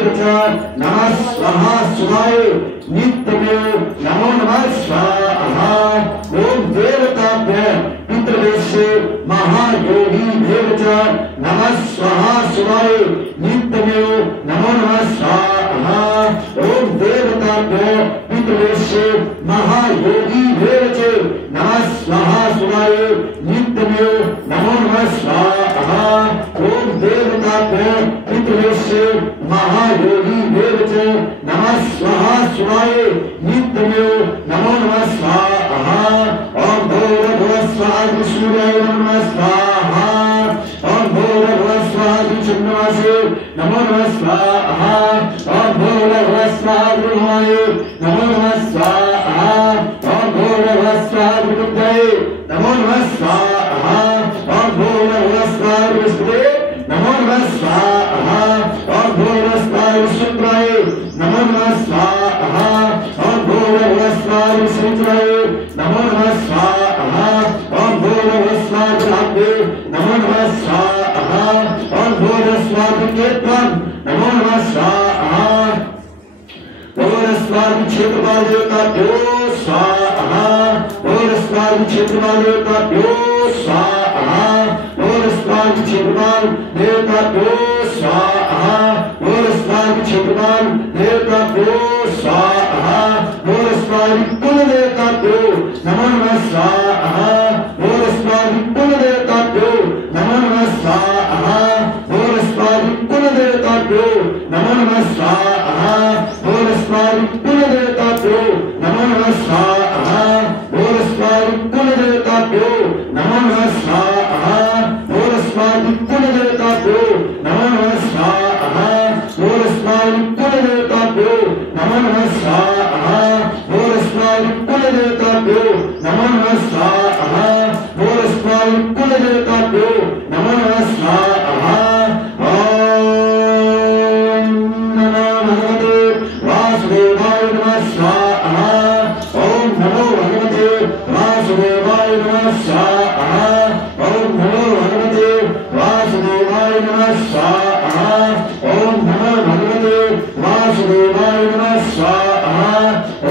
देव च नमः स्वाहा सुधाय नित्यमेव नमो नमः स्वाहा। ओम देवताभ्य पितृवेशे महायोगी देव च नमः स्वाहा सुधाय नित्यमेव नमो नमः स्वाहा। ओम देवताभ्य पितृवेशे महायोगी देव च नमः स्वाहा सुधाय नित्यमेव नमो नमः स्वाहा। ओम देवताभ्य पितृवेशे महायोगी देव च नमः स्वाहा सुधाय नित्यमेव नमो नमः स्वाहा। ओम भूर्भुवः स्वः सूर्याय नमः स्वाहा। ओम भूर्भुवः स्वः चन्द्रमासे नमो नमः स्वाहा। ओम भूर्भुवः स्वः ब्रह्माय नमो नमः स्वाहा। ओम भूर्भुवः स्वः बुद्धाय नमो नमः स्वाहा। ओम भूर्भुवः स्वः विष्णुवे नमो नमः स्वाहा। ओम भूर्भुवः स्वः शुक्राय नमो नमः स्वाहा। ओम भूर्भुवः स्वः विष्णुवे नमो नमः स्वाहा। ओम भूर्भुवः स्वः ब्रह्मवे नमो नमः स्वाहा। ओम भूर्भुवः स्वः केतवं नमो नमः स्वाहा। भूर्भुवः क्षेत्रपाल देवताभ्यो स्वाहा। भूर्भुवः क्षेत्रपाल देवताभ्यो स्वाहा। भूर्भुवः क्षेत्रपाल देवताभ्यो स्वाहा। भूर्भुवः क्षेत्रपाल देवताभ्यो स्वाहा। भूर्भुवः कुल देवताभ्यो नमो नमः स्वाहा। भूर्भुवः कुल देवताभ्यो नमो नमः स्वाहा। भूर्भुवः कुल देवताभ्यो नमो नमः स्वाहा। भूर्भुवः कुल देवताभ्यो नमो नमः स्वाहा। भूर्भुवः कुल देवताभ्यो नमो नमः स्वाहा। भूर्भुवः कुल देवताभ्यो नमो नमः स्वाहा। भूर्भुवः कुल देवताभ्यो नमो नमः स्वाहा। भूर्भुवः कुल देवताभ्यो नमो नमः स्वाहा। भूर्भुवः कुल देवताभ्यो नमो नमः स्वाहा। ओम नमो भगवते वासुदेवाय नमः स्वाहा। ओम नमो भगवते वासुदेवाय नमः स्वाहा। ओम नमो भगवते वासुदेवाय नमः स्वाहा। ओम नमो भगवते वासुदेवाय नमः स्वाहा।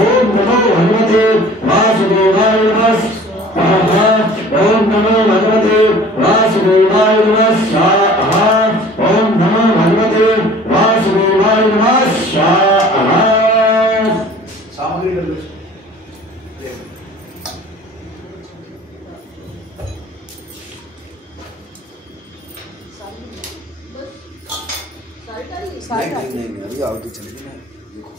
ओम नमो भगवते वासुदेवाय नमः स्वाहा। ओम नमो भगवते वासुदेवाय नमः स्वाहा। ओम नमो भगवते वासुदेवाय नमः स्वाहा। सामग्री कर लो। नहीं अभी आगे चलेगी ना। देखो